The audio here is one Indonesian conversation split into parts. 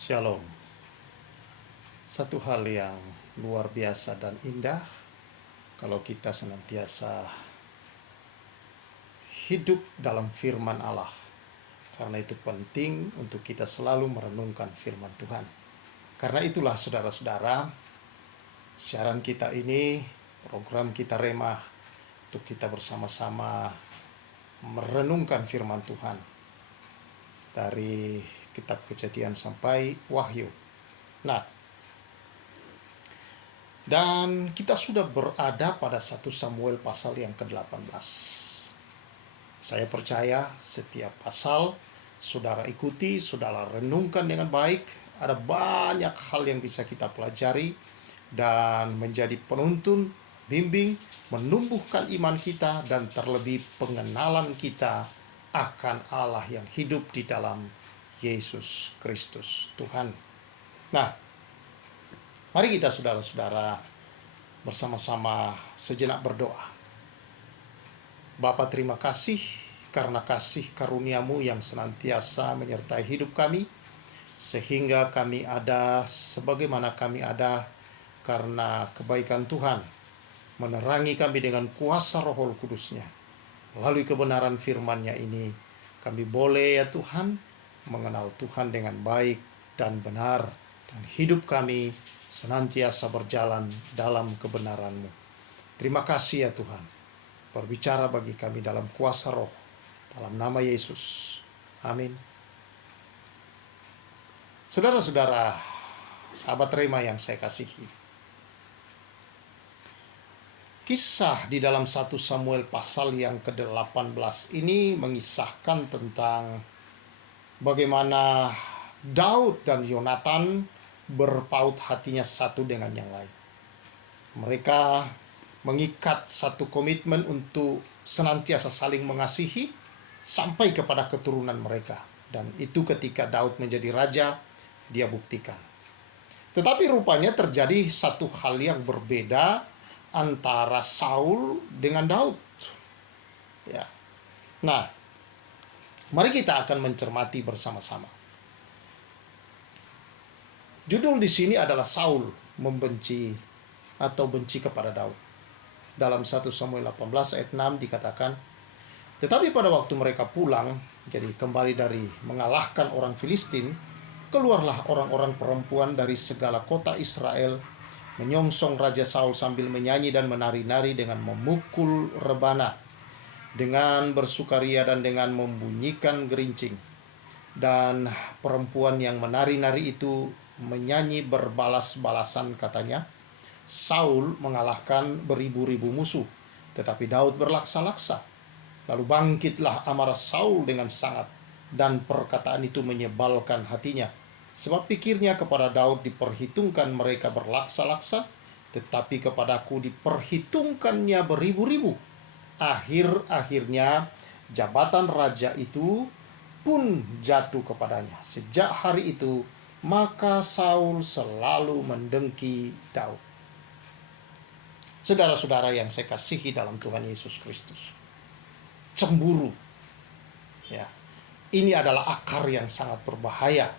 Shalom. Satu hal yang luar biasa dan indah kalau kita senantiasa hidup dalam firman Allah. Karena itu penting untuk kita selalu merenungkan firman Tuhan. Karena itulah saudara-saudara, siaran kita ini, program kita Rema, untuk kita bersama-sama merenungkan firman Tuhan dari kitab Kejadian sampai Wahyu. Nah, dan kita sudah berada pada 1 Samuel pasal yang ke-18. Saya percaya setiap pasal saudara ikuti, saudara renungkan dengan baik. Ada banyak hal yang bisa kita pelajari dan menjadi penuntun, bimbing, menumbuhkan iman kita, dan terlebih pengenalan kita akan Allah yang hidup di dalam Yesus Kristus Tuhan. Nah, mari kita saudara-saudara bersama-sama sejenak berdoa. Bapa, terima kasih karena kasih karunia-Mu yang senantiasa menyertai hidup kami, sehingga kami ada sebagaimana kami ada karena kebaikan Tuhan menerangi kami dengan kuasa Roh Kudus-Nya. Melalui kebenaran firman-Nya ini, kami boleh ya Tuhan mengenal Tuhan dengan baik dan benar, dan hidup kami senantiasa berjalan dalam kebenaran-Mu. Terima kasih ya Tuhan. Berbicara bagi kami dalam kuasa Roh, dalam nama Yesus. Amin. Saudara-saudara, sahabat Rema yang saya kasihi, kisah di dalam 1 Samuel pasal yang ke-18 ini mengisahkan tentang bagaimana Daud dan Yonatan berpaut hatinya satu dengan yang lain. Mereka mengikat satu komitmen untuk senantiasa saling mengasihi sampai kepada keturunan mereka. Dan itu ketika Daud menjadi raja, dia buktikan. Tetapi rupanya terjadi satu hal yang berbeda antara Saul dengan Daud. Ya. Nah, mari kita akan mencermati bersama-sama. Judul di sini adalah Saul membenci atau benci kepada Daud. Dalam 1 Samuel 18 ayat 6 dikatakan, tetapi pada waktu mereka pulang, jadi kembali dari mengalahkan orang Filistin, keluarlah orang-orang perempuan dari segala kota Israel, menyongsong Raja Saul sambil menyanyi dan menari-nari dengan memukul rebana, dengan bersukaria dan dengan membunyikan gerincing. Dan perempuan yang menari-nari itu menyanyi berbalas-balasan, katanya, Saul mengalahkan beribu-ribu musuh, tetapi Daud berlaksa-laksa. Lalu bangkitlah amarah Saul dengan sangat, dan perkataan itu menyebalkan hatinya. Sebab pikirnya kepada Daud diperhitungkan mereka berlaksa-laksa, tetapi kepadaku diperhitungkannya beribu-ribu. Akhir-akhirnya jabatan raja itu pun jatuh kepadanya. Sejak hari itu, maka Saul selalu mendengki Daud. Saudara-saudara yang saya kasihi dalam Tuhan Yesus Kristus, cemburu, ya, ini adalah akar yang sangat berbahaya.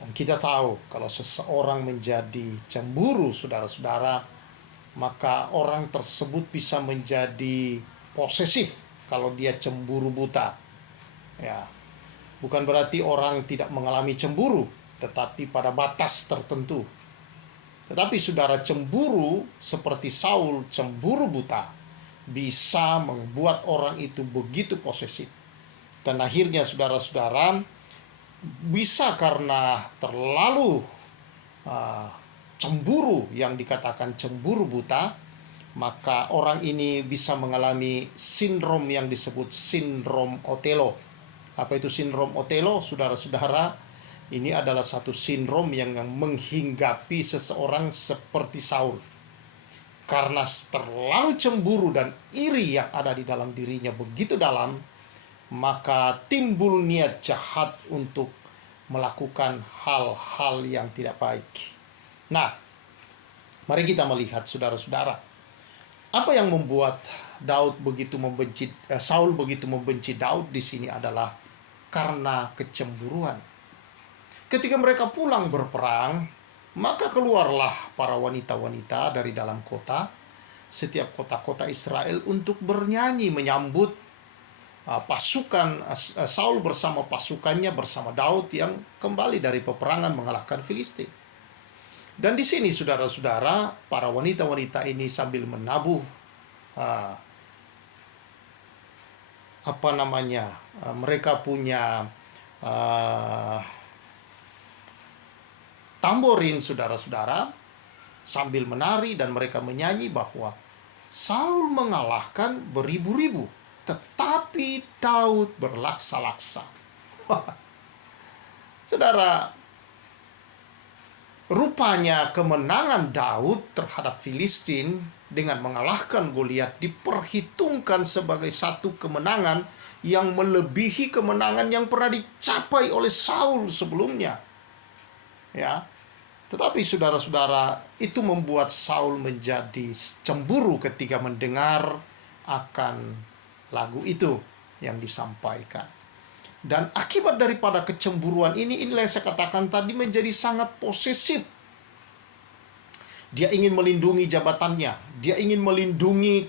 Dan kita tahu kalau seseorang menjadi cemburu, saudara-saudara, maka orang tersebut bisa menjadi posesif kalau dia cemburu buta. Ya, bukan berarti orang tidak mengalami cemburu, tetapi pada batas tertentu. Tetapi saudara, cemburu seperti Saul, cemburu buta, bisa membuat orang itu begitu posesif. Dan akhirnya saudara-saudara, bisa karena terlalu cemburu, yang dikatakan cemburu buta, maka orang ini bisa mengalami sindrom yang disebut sindrom Otelo. Apa itu sindrom Otelo? Saudara-saudara, ini adalah satu sindrom yang menghinggapi seseorang seperti Saul. Karena terlalu cemburu dan iri yang ada di dalam dirinya begitu dalam, maka timbul niat jahat untuk melakukan hal-hal yang tidak baik. Nah, mari kita melihat saudara-saudara, apa yang membuat Saul begitu membenci Daud di sini adalah karena kecemburuan. Ketika mereka pulang berperang, maka keluarlah para wanita-wanita dari dalam kota, setiap kota-kota Israel untuk bernyanyi menyambut pasukan Saul bersama pasukannya bersama Daud yang kembali dari peperangan mengalahkan Filistin. Dan di sini saudara-saudara, para wanita-wanita ini sambil menabuh mereka punya tamborin, saudara-saudara, sambil menari, dan mereka menyanyi bahwa Saul mengalahkan beribu-ribu, tetapi Daud berlaksa-laksa. Saudara, rupanya kemenangan Daud terhadap Filistin dengan mengalahkan Goliat diperhitungkan sebagai satu kemenangan yang melebihi kemenangan yang pernah dicapai oleh Saul sebelumnya. Ya. Tetapi saudara-saudara, itu membuat Saul menjadi cemburu ketika mendengar akan lagu itu yang disampaikan. Dan akibat daripada kecemburuan ini, inilah yang saya katakan tadi, menjadi sangat posesif. Dia ingin melindungi jabatannya, dia ingin melindungi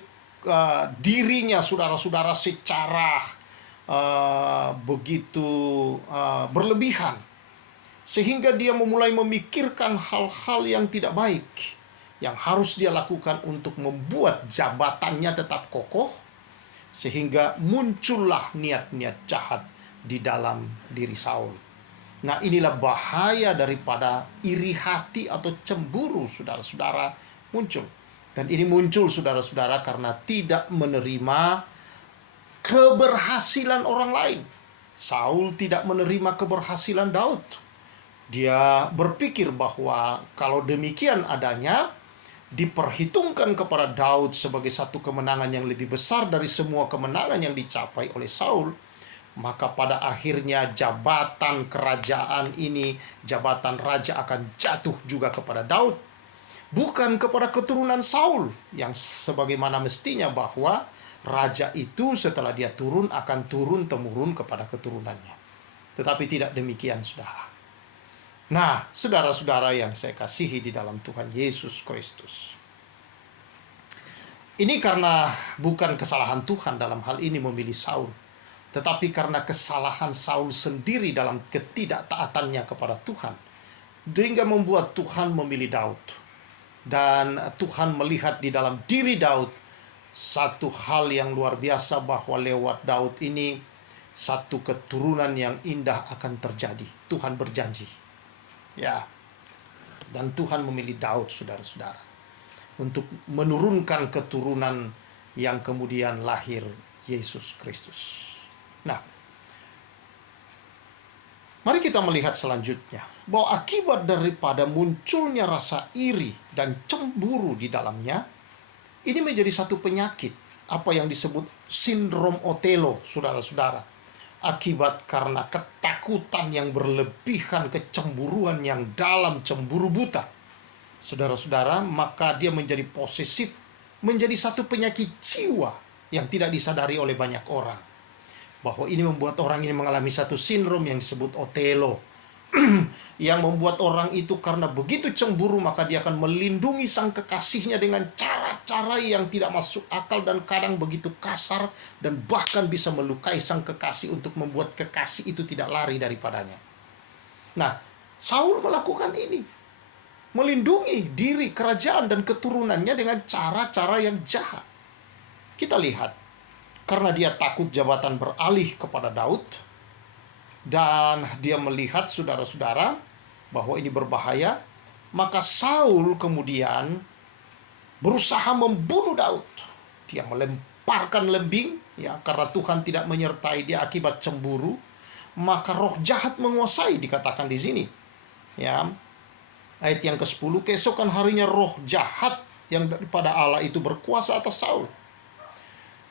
dirinya, saudara-saudara, secara begitu berlebihan. Sehingga dia memulai memikirkan hal-hal yang tidak baik yang harus dia lakukan untuk membuat jabatannya tetap kokoh, sehingga muncullah niat-niat jahat di dalam diri Saul. Nah, inilah bahaya daripada iri hati atau cemburu, saudara-saudara, muncul. Dan ini muncul, saudara-saudara, karena tidak menerima keberhasilan orang lain. Saul tidak menerima keberhasilan Daud. Dia berpikir bahwa kalau demikian adanya, diperhitungkan kepada Daud sebagai satu kemenangan yang lebih besar dari semua kemenangan yang dicapai oleh Saul, maka pada akhirnya jabatan kerajaan ini, jabatan raja, akan jatuh juga kepada Daud, bukan kepada keturunan Saul, yang sebagaimana mestinya bahwa raja itu setelah dia turun akan turun-temurun kepada keturunannya. Tetapi tidak demikian, saudara. Nah, saudara-saudara yang saya kasihi di dalam Tuhan Yesus Kristus, ini karena bukan kesalahan Tuhan dalam hal ini memilih Saul, tetapi karena kesalahan Saul sendiri dalam ketidaktaatannya kepada Tuhan, sehingga membuat Tuhan memilih Daud. Dan Tuhan melihat di dalam diri Daud satu hal yang luar biasa, bahwa lewat Daud ini satu keturunan yang indah akan terjadi. Tuhan berjanji. Ya, dan Tuhan memilih Daud, saudara-saudara, untuk menurunkan keturunan yang kemudian lahir Yesus Kristus. Nah, mari kita melihat selanjutnya, bahwa akibat daripada munculnya rasa iri dan cemburu di dalamnya, ini menjadi satu penyakit, apa yang disebut sindrom Otelo, saudara-saudara. Akibat karena ketakutan yang berlebihan, kecemburuan yang dalam, cemburu buta, saudara-saudara, maka dia menjadi posesif, menjadi satu penyakit jiwa yang tidak disadari oleh banyak orang, bahwa ini membuat orang ini mengalami satu sindrom yang disebut Otelo, yang membuat orang itu karena begitu cemburu, maka dia akan melindungi sang kekasihnya dengan cara-cara yang tidak masuk akal dan kadang begitu kasar, dan bahkan bisa melukai sang kekasih untuk membuat kekasih itu tidak lari daripadanya. Nah, Saul melakukan ini, melindungi diri, kerajaan, dan keturunannya dengan cara-cara yang jahat. Kita lihat, karena dia takut jabatan beralih kepada Daud, dan dia melihat, saudara-saudara, bahwa ini berbahaya, maka Saul kemudian berusaha membunuh Daud. Dia melemparkan lembing, ya, karena Tuhan tidak menyertai dia akibat cemburu, maka roh jahat menguasai, dikatakan di sini. Ya, ayat yang ke-10, keesokan harinya roh jahat yang daripada Allah itu berkuasa atas Saul.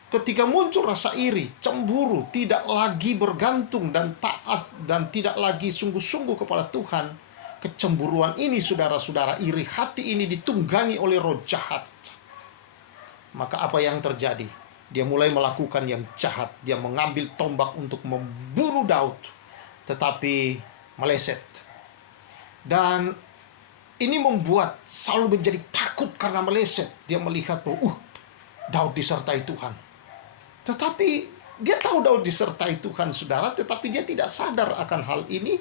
Ketika muncul rasa iri, cemburu, tidak lagi bergantung dan taat, dan tidak lagi sungguh-sungguh kepada Tuhan, kecemburuan ini, saudara-saudara, iri hati ini ditunggangi oleh roh jahat. Maka apa yang terjadi? Dia mulai melakukan yang jahat. Dia mengambil tombak untuk membunuh Daud, tetapi meleset. Dan ini membuat Saul menjadi takut karena meleset. Dia melihat bahwa Daud disertai Tuhan. Tetapi dia tahu Daud disertai Tuhan, saudara, tetapi dia tidak sadar akan hal ini.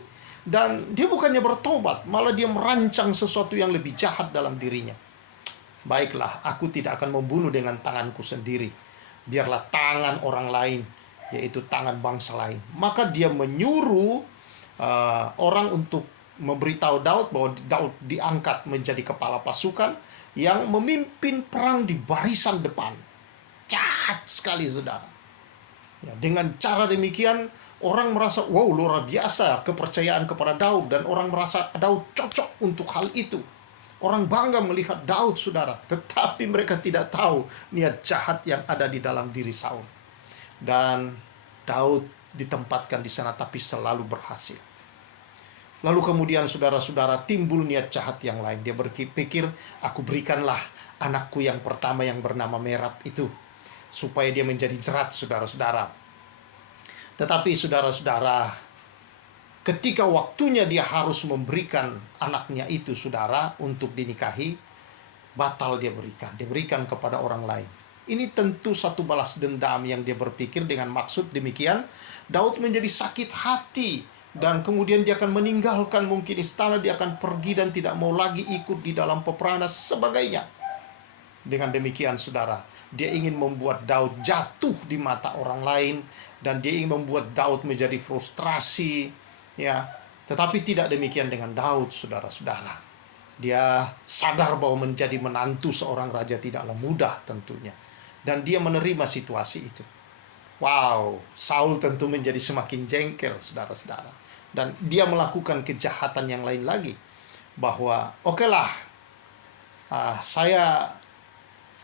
Dan dia bukannya bertobat, malah dia merancang sesuatu yang lebih jahat dalam dirinya. Baiklah, aku tidak akan membunuh dengan tanganku sendiri. Biarlah tangan orang lain, yaitu tangan bangsa lain. Maka dia menyuruh orang untuk memberitahu Daud bahwa Daud diangkat menjadi kepala pasukan yang memimpin perang di barisan depan. Jahat sekali, saudara. Ya, dengan cara demikian, orang merasa, wow, luar biasa kepercayaan kepada Daud. Dan orang merasa Daud cocok untuk hal itu. Orang bangga melihat Daud, saudara. Tetapi mereka tidak tahu niat jahat yang ada di dalam diri Saul. Dan Daud ditempatkan di sana, tapi selalu berhasil. Lalu kemudian, saudara-saudara, timbul niat jahat yang lain. Dia berpikir, aku berikanlah anakku yang pertama yang bernama Merab itu, supaya dia menjadi jerat, saudara-saudara. Tetapi saudara-saudara, ketika waktunya dia harus memberikan anaknya itu, saudara, untuk dinikahi, batal dia berikan. Dia berikan kepada orang lain. Ini tentu satu balas dendam yang dia berpikir dengan maksud demikian. Daud menjadi sakit hati. Dan kemudian dia akan meninggalkan mungkin istana. Dia akan pergi dan tidak mau lagi ikut di dalam peperangan sebagainya. Dengan demikian, saudara, dia ingin membuat Daud jatuh di mata orang lain. Dan dia ingin membuat Daud menjadi frustrasi. Ya, tetapi tidak demikian dengan Daud, saudara-saudara. Dia sadar bahwa menjadi menantu seorang raja tidaklah mudah tentunya. Dan dia menerima situasi itu. Wow, Saul tentu menjadi semakin jengkel, saudara-saudara. Dan dia melakukan kejahatan yang lain lagi. Bahwa, okelah, saya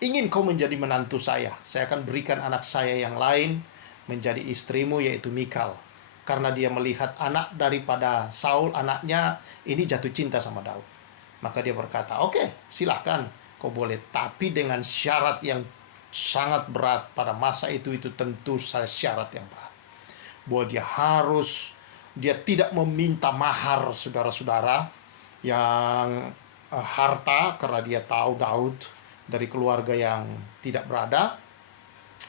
ingin kau menjadi menantu saya. Saya akan berikan anak saya yang lain menjadi istrimu, yaitu Mikal. Karena dia melihat anak daripada Saul, anaknya ini jatuh cinta sama Daud. Maka dia berkata, oke, silahkan, kau boleh. Tapi dengan syarat yang sangat berat. Pada masa itu tentu syarat yang berat. Bahwa dia tidak meminta mahar, saudara-saudara, yang harta, karena dia tahu Daud dari keluarga yang tidak berada.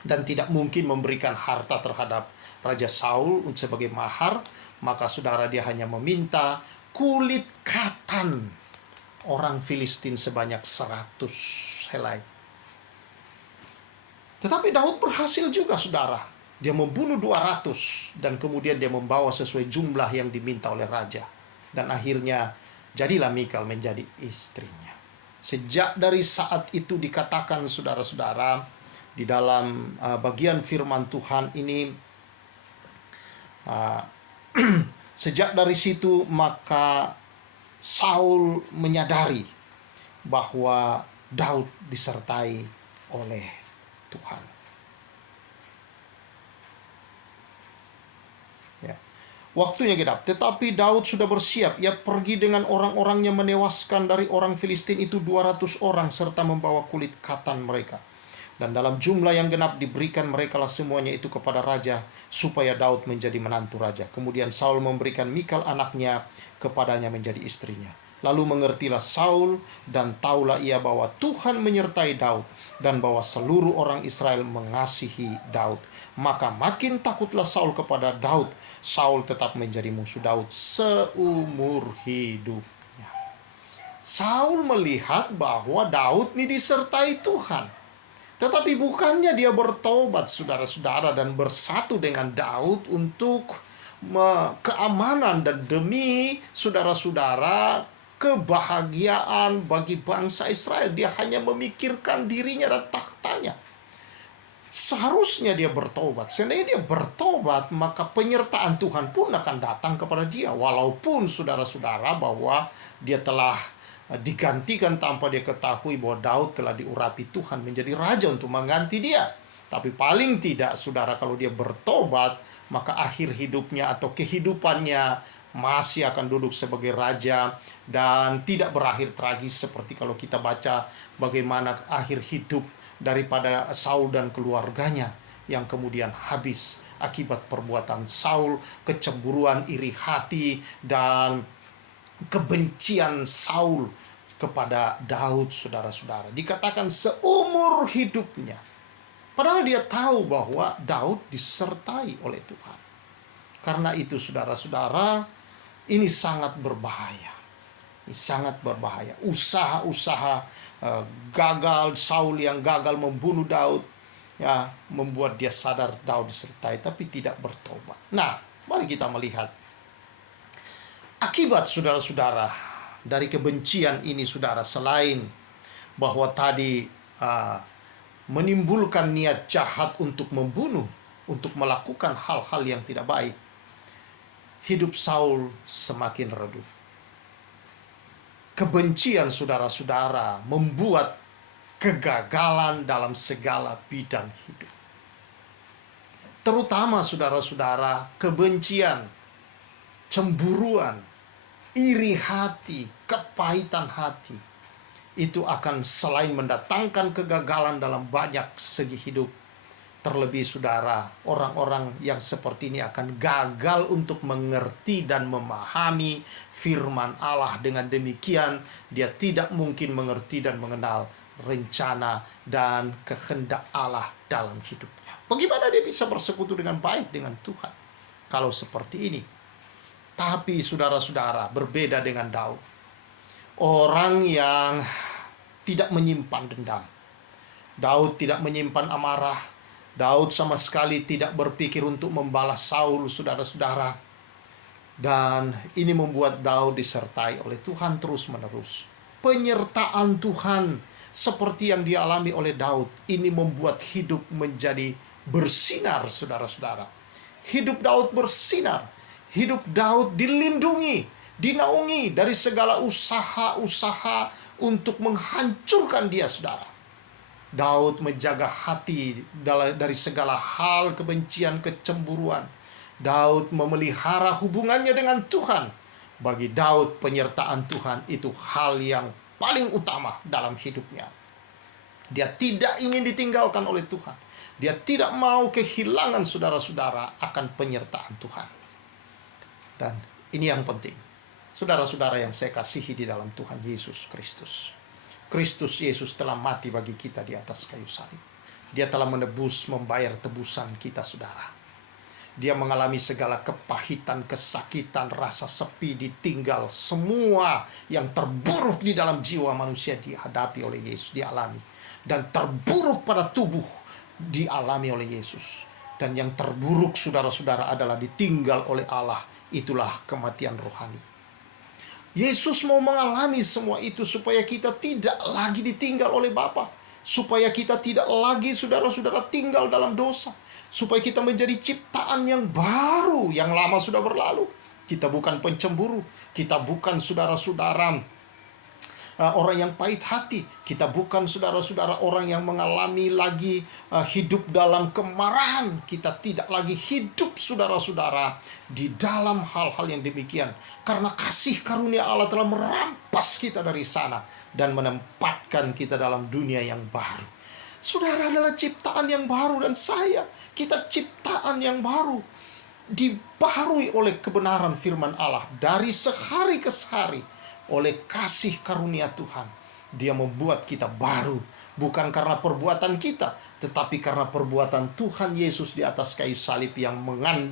Dan tidak mungkin memberikan harta terhadap Raja Saul sebagai mahar. Maka saudara, dia hanya meminta kulit katan orang Filistin sebanyak 100 helai. Tetapi Daud berhasil juga, saudara. Dia membunuh 200 dan kemudian dia membawa sesuai jumlah yang diminta oleh raja. Dan akhirnya jadilah Mikal menjadi istrinya. Sejak dari saat itu dikatakan, saudara-saudara, di dalam bagian firman Tuhan ini, sejak dari situ maka Saul menyadari bahwa Daud disertai oleh Tuhan. Ya. Waktunya genap, tetapi Daud sudah bersiap. Ia pergi dengan orang-orangnya, menewaskan dari orang Filistin itu 200 orang serta membawa kulit katan mereka. Dan dalam jumlah yang genap diberikan merekalah semuanya itu kepada raja, supaya Daud menjadi menantu raja. Kemudian Saul memberikan Mikal anaknya kepadanya menjadi istrinya. Lalu mengertilah Saul dan taulah ia bahwa Tuhan menyertai Daud, dan bahwa seluruh orang Israel mengasihi Daud. Maka makin takutlah Saul kepada Daud. Saul tetap menjadi musuh Daud seumur hidupnya. Saul melihat bahwa Daud ini disertai Tuhan. Tetapi bukannya dia bertobat, saudara-saudara, dan bersatu dengan Daud untuk keamanan dan demi saudara-saudara kebahagiaan bagi bangsa Israel. Dia hanya memikirkan dirinya dan tahtanya. Seharusnya dia bertobat. Seandainya dia bertobat, maka penyertaan Tuhan pun akan datang kepada dia. Walaupun saudara-saudara bahwa dia telah digantikan tanpa dia ketahui bahwa Daud telah diurapi Tuhan menjadi raja untuk mengganti dia. Tapi paling tidak, saudara, kalau dia bertobat, maka akhir hidupnya atau kehidupannya masih akan duduk sebagai raja dan tidak berakhir tragis seperti kalau kita baca bagaimana akhir hidup daripada Saul dan keluarganya yang kemudian habis akibat perbuatan Saul, kecemburuan, iri hati, dan kebencian Saul kepada Daud, saudara-saudara. Dikatakan seumur hidupnya. Padahal dia tahu bahwa Daud disertai oleh Tuhan. Karena itu saudara-saudara, ini sangat berbahaya. Ini sangat berbahaya. Usaha-usaha gagal, Saul yang gagal membunuh Daud, ya, membuat dia sadar Daud disertai, tapi tidak bertobat. Nah, mari kita melihat akibat saudara-saudara dari kebencian ini, saudara. Selain bahwa tadi menimbulkan niat jahat untuk membunuh, untuk melakukan hal-hal yang tidak baik, hidup Saul semakin redup. Kebencian saudara-saudara membuat kegagalan dalam segala bidang hidup. Terutama saudara-saudara, kebencian, cemburuan, iri hati, kepahitan hati, itu akan selain mendatangkan kegagalan dalam banyak segi hidup, terlebih saudara, orang-orang yang seperti ini akan gagal untuk mengerti dan memahami firman Allah. Dengan demikian, dia tidak mungkin mengerti dan mengenal rencana dan kehendak Allah dalam hidupnya. Bagaimana dia bisa bersekutu dengan baik dengan Tuhan kalau seperti ini? Tapi saudara-saudara, berbeda dengan Daud, orang yang tidak menyimpan dendam. Daud tidak menyimpan amarah. Daud sama sekali tidak berpikir untuk membalas Saul, saudara-saudara. Dan ini membuat Daud disertai oleh Tuhan terus-menerus. Penyertaan Tuhan seperti yang dialami oleh Daud, ini membuat hidup menjadi bersinar, saudara-saudara. Hidup Daud bersinar. Hidup Daud dilindungi, dinaungi dari segala usaha-usaha untuk menghancurkan dia, saudara. Daud menjaga hati dari segala hal kebencian, kecemburuan. Daud memelihara hubungannya dengan Tuhan. Bagi Daud, penyertaan Tuhan itu hal yang paling utama dalam hidupnya. Dia tidak ingin ditinggalkan oleh Tuhan. Dia tidak mau kehilangan saudara-saudara akan penyertaan Tuhan. Dan ini yang penting, saudara-saudara yang saya kasihi di dalam Tuhan Yesus Kristus. Kristus Yesus telah mati bagi kita di atas kayu salib. Dia telah menebus, membayar tebusan kita, saudara. Dia mengalami segala kepahitan, kesakitan, rasa sepi, ditinggal. Semua yang terburuk di dalam jiwa manusia dihadapi oleh Yesus, dialami. Dan terburuk pada tubuh dialami oleh Yesus. Dan yang terburuk, saudara-saudara, adalah ditinggal oleh Allah. Itulah kematian rohani. Yesus mau mengalami semua itu supaya kita tidak lagi ditinggal oleh Bapa, supaya kita tidak lagi, saudara-saudara, tinggal dalam dosa, supaya kita menjadi ciptaan yang baru. Yang lama sudah berlalu. Kita bukan pencemburu, kita bukan, saudara-saudara, orang yang pahit hati. Kita bukan, saudara-saudara, orang yang mengalami lagi hidup dalam kemarahan. Kita tidak lagi hidup, saudara-saudara, di dalam hal-hal yang demikian. Karena kasih karunia Allah telah merampas kita dari sana dan menempatkan kita dalam dunia yang baru. Saudara adalah ciptaan yang baru, dan kita ciptaan yang baru, dibaharui oleh kebenaran firman Allah dari sehari ke sehari. Oleh kasih karunia Tuhan, Dia membuat kita baru, bukan karena perbuatan kita, tetapi karena perbuatan Tuhan Yesus di atas kayu salib yang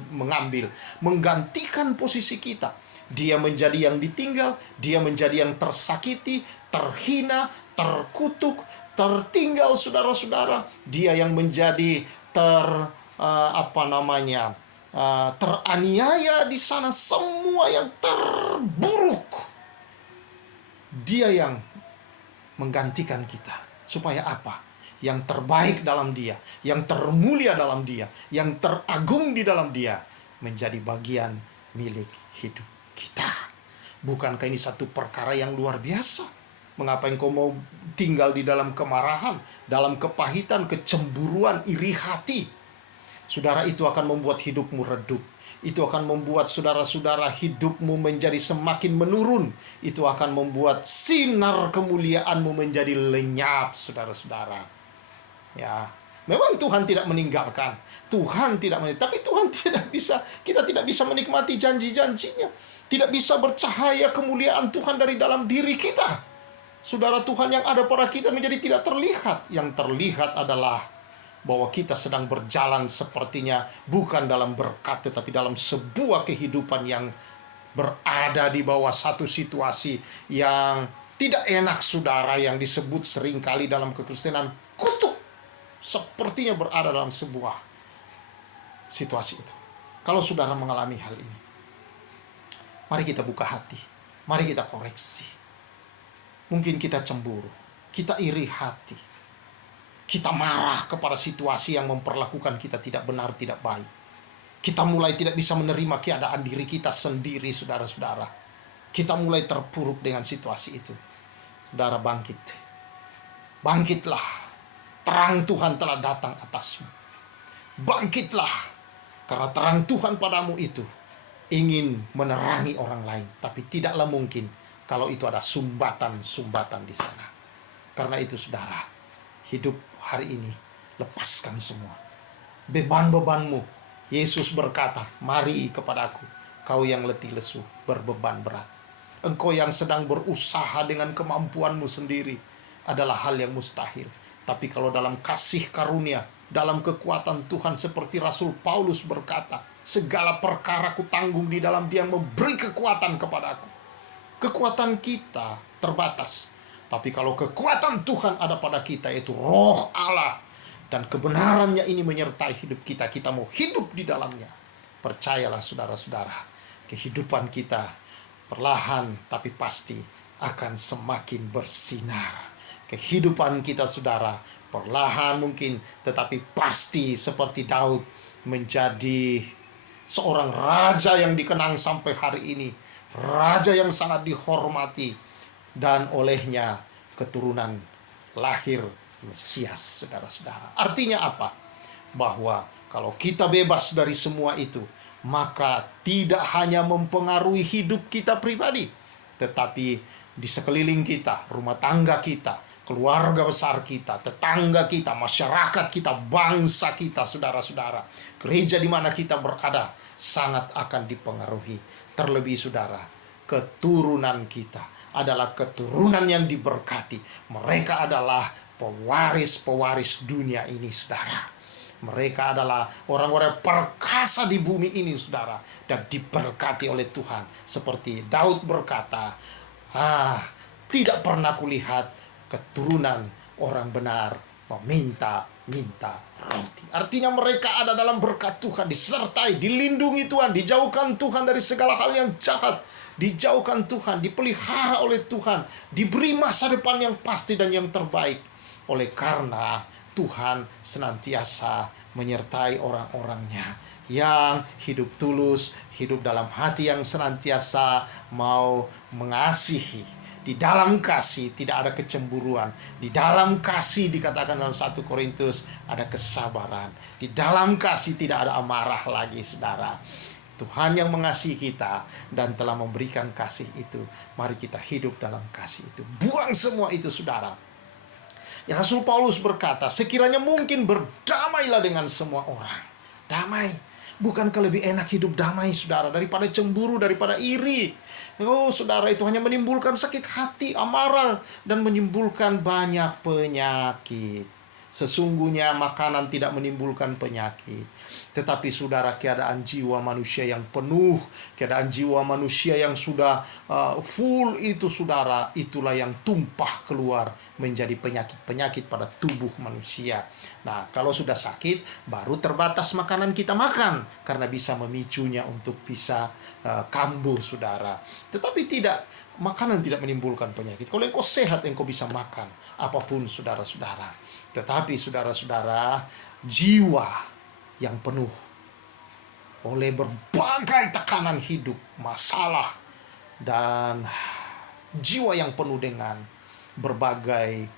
mengambil, menggantikan posisi kita. Dia menjadi yang ditinggal, dia menjadi yang tersakiti, terhina, terkutuk, tertinggal, saudara-saudara. Dia yang menjadi teraniaya di sana, semua yang terburuk. Dia yang menggantikan kita. Supaya apa? Yang terbaik dalam Dia, yang termulia dalam Dia, yang teragung di dalam Dia, menjadi bagian milik hidup kita. Bukankah ini satu perkara yang luar biasa? Mengapa engkau mau tinggal di dalam kemarahan, dalam kepahitan, kecemburuan, iri hati? Saudara, itu akan membuat hidupmu redup. Itu akan membuat, saudara-saudara, hidupmu menjadi semakin menurun. Itu akan membuat sinar kemuliaanmu menjadi lenyap, saudara-saudara. Ya, memang Tuhan tidak meninggalkan. Tapi Tuhan tidak bisa, kita tidak bisa menikmati janji-janjinya. Tidak bisa bercahaya kemuliaan Tuhan dari dalam diri kita. Saudara, Tuhan yang ada pada kita menjadi tidak terlihat. Yang terlihat adalah bahwa kita sedang berjalan sepertinya bukan dalam berkat, tetapi dalam sebuah kehidupan yang berada di bawah satu situasi yang tidak enak, saudara, yang disebut seringkali dalam kekristenan kutuk. Sepertinya berada dalam sebuah situasi itu. Kalau saudara mengalami hal ini, mari kita buka hati, mari kita koreksi. Mungkin kita cemburu, kita iri hati, kita marah kepada situasi yang memperlakukan kita tidak benar, tidak baik. Kita mulai tidak bisa menerima keadaan diri kita sendiri, saudara-saudara. Kita mulai terpuruk dengan situasi itu. Saudara, bangkit. Bangkitlah. Terang Tuhan telah datang atasmu. Bangkitlah. Karena terang Tuhan padamu itu ingin menerangi orang lain. Tapi tidaklah mungkin kalau itu ada sumbatan-sumbatan di sana. Karena itu, saudara, hidup hari ini, lepaskan semua beban-bebanmu. Yesus berkata, mari kepadaku, kau yang letih lesu, berbeban berat. Engkau yang sedang berusaha dengan kemampuanmu sendiri adalah hal yang mustahil. Tapi kalau dalam kasih karunia, dalam kekuatan Tuhan, seperti Rasul Paulus berkata, segala perkara ku tanggung di dalam Dia yang memberi kekuatan kepadaku. Kekuatan kita terbatas. Tapi kalau kekuatan Tuhan ada pada kita, yaitu Roh Allah, dan kebenarannya ini menyertai hidup kita, kita mau hidup di dalamnya. Percayalah, saudara-saudara, kehidupan kita perlahan tapi pasti akan semakin bersinar. Kehidupan kita, saudara, perlahan mungkin tetapi pasti seperti Daud menjadi seorang raja yang dikenang sampai hari ini. Raja yang sangat dihormati. Dan olehnya keturunan lahir Mesias, saudara-saudara. Artinya apa? Bahwa kalau kita bebas dari semua itu, maka tidak hanya mempengaruhi hidup kita pribadi, tetapi di sekeliling kita, rumah tangga kita, keluarga besar kita, tetangga kita, masyarakat kita, bangsa kita, saudara-saudara. Gereja di mana kita berada sangat akan dipengaruhi. Terlebih, saudara, keturunan kita adalah keturunan yang diberkati. Mereka adalah pewaris-pewaris dunia ini, saudara. Mereka adalah orang-orang perkasa di bumi ini, saudara, dan diberkati oleh Tuhan. Seperti Daud berkata, tidak pernah kulihat keturunan orang benar meminta-minta roti. Artinya mereka ada dalam berkat Tuhan, disertai, dilindungi Tuhan, dijauhkan Tuhan dari segala hal yang jahat, dijauhkan Tuhan, dipelihara oleh Tuhan, diberi masa depan yang pasti dan yang terbaik. Oleh karena Tuhan senantiasa menyertai orang-orangnya yang hidup tulus, hidup dalam hati yang senantiasa mau mengasihi. Di dalam kasih tidak ada kecemburuan. Di dalam kasih dikatakan dalam 1 Korintus ada kesabaran. Di dalam kasih tidak ada amarah lagi, saudara. Tuhan yang mengasihi kita dan telah memberikan kasih itu. Mari kita hidup dalam kasih itu. Buang semua itu, saudara. Ya, Rasul Paulus berkata, sekiranya mungkin berdamailah dengan semua orang. Damai. Bukankah lebih enak hidup damai, saudara, daripada cemburu, daripada iri? Oh, saudara, itu hanya menimbulkan sakit hati, amarah, dan menimbulkan banyak penyakit. Sesungguhnya makanan tidak menimbulkan penyakit, tetapi, saudara, keadaan jiwa manusia yang penuh, keadaan jiwa manusia yang sudah full itu, saudara, itulah yang tumpah keluar menjadi penyakit-penyakit pada tubuh manusia. Nah, kalau sudah sakit, baru terbatas makanan kita makan, karena bisa memicunya untuk bisa kambuh, saudara. Tetapi tidak, makanan tidak menimbulkan penyakit. Kalau engkau sehat, engkau bisa makan apapun, saudara-saudara. Tetapi, saudara-saudara, jiwa yang penuh oleh berbagai tekanan hidup, masalah, dan jiwa yang penuh dengan berbagai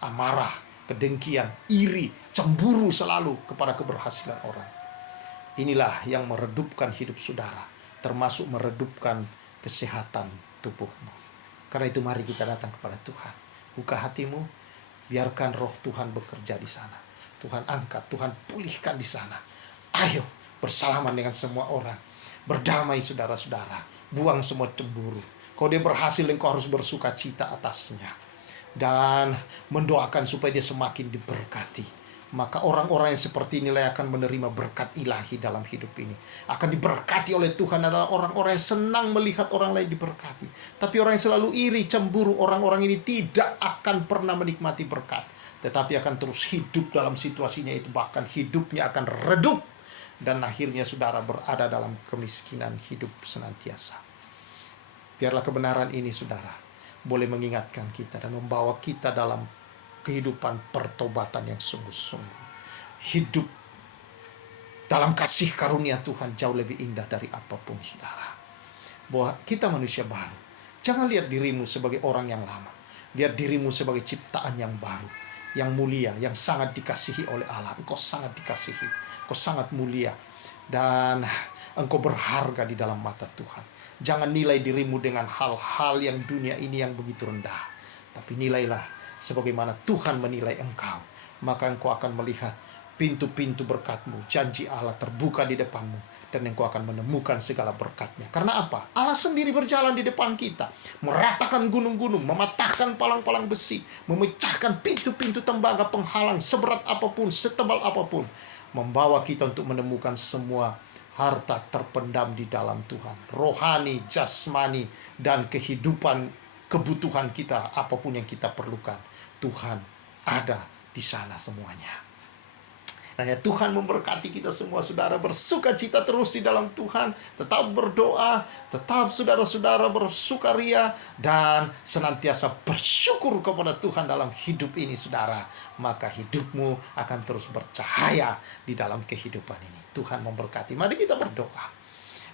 amarah, kedengkian, iri, cemburu selalu kepada keberhasilan orang. Inilah yang meredupkan hidup saudara, termasuk meredupkan kesehatan tubuhmu. Karena itu mari kita datang kepada Tuhan. Buka hatimu, biarkan Roh Tuhan bekerja di sana. Tuhan angkat, Tuhan pulihkan di sana. Ayo bersalaman dengan semua orang. Berdamai saudara-saudara. Buang semua cemburu. Kalau dia berhasil, engkau harus bersuka cita atasnya. Dan mendoakan supaya dia semakin diberkati. Maka orang-orang yang seperti inilah akan menerima berkat ilahi dalam hidup ini. Akan diberkati oleh Tuhan adalah orang-orang yang senang melihat orang lain diberkati. Tapi orang yang selalu iri, cemburu, orang-orang ini tidak akan pernah menikmati berkat. Tetapi akan terus hidup dalam situasinya itu. Bahkan hidupnya akan redup. Dan akhirnya saudara berada dalam kemiskinan hidup senantiasa. Biarlah kebenaran ini saudara boleh mengingatkan kita dan membawa kita dalam kehidupan pertobatan yang sungguh-sungguh. Hidup dalam kasih karunia Tuhan jauh lebih indah dari apapun saudara. Bahwa kita manusia baru. Jangan lihat dirimu sebagai orang yang lama. Lihat dirimu sebagai ciptaan yang baru, yang mulia, yang sangat dikasihi oleh Allah. Engkau sangat dikasihi, engkau sangat mulia, dan engkau berharga di dalam mata Tuhan. Jangan nilai dirimu dengan hal-hal yang dunia ini yang begitu rendah. Tapi nilailah sebagaimana Tuhan menilai engkau. Maka engkau akan melihat pintu-pintu berkatmu, janji Allah terbuka di depanmu, dan engkau akan menemukan segala berkatnya. Karena apa? Allah sendiri berjalan di depan kita, meratakan gunung-gunung, mematahkan palang-palang besi, memecahkan pintu-pintu tembaga penghalang seberat apapun, setebal apapun, membawa kita untuk menemukan semua harta terpendam di dalam Tuhan, rohani, jasmani, dan kehidupan, kebutuhan kita, apapun yang kita perlukan, Tuhan ada di sana semuanya. Hanya Tuhan memberkati kita semua saudara, bersuka cita terus di dalam Tuhan, tetap berdoa, tetap saudara-saudara bersukaria, dan senantiasa bersyukur kepada Tuhan dalam hidup ini saudara. Maka hidupmu akan terus bercahaya di dalam kehidupan ini. Tuhan memberkati. Mari kita berdoa.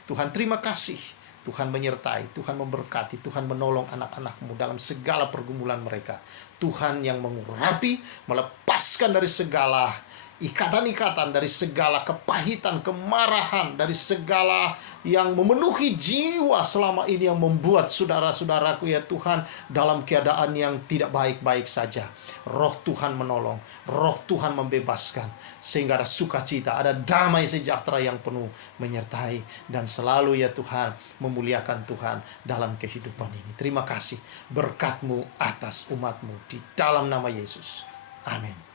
Tuhan terima kasih. Tuhan menyertai, Tuhan memberkati, Tuhan menolong anak-anak-Mu dalam segala pergumulan mereka. Tuhan yang mengurapi, melepaskan dari segala ikatan-ikatan, dari segala kepahitan, kemarahan, dari segala yang memenuhi jiwa selama ini yang membuat saudara-saudaraku ya Tuhan dalam keadaan yang tidak baik-baik saja. Roh Tuhan menolong, Roh Tuhan membebaskan, sehingga ada sukacita, ada damai sejahtera yang penuh menyertai, dan selalu ya Tuhan memuliakan Tuhan dalam kehidupan ini. Terima kasih berkat-Mu atas umat-Mu di dalam nama Yesus. Amin.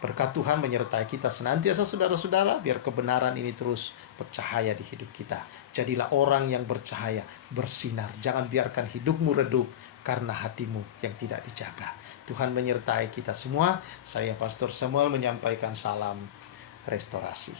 Berkat Tuhan menyertai kita senantiasa saudara-saudara, biar kebenaran ini terus bercahaya di hidup kita. Jadilah orang yang bercahaya, bersinar. Jangan biarkan hidupmu redup karena hatimu yang tidak dijaga. Tuhan menyertai kita semua. Saya Pastor Samuel menyampaikan salam restorasi.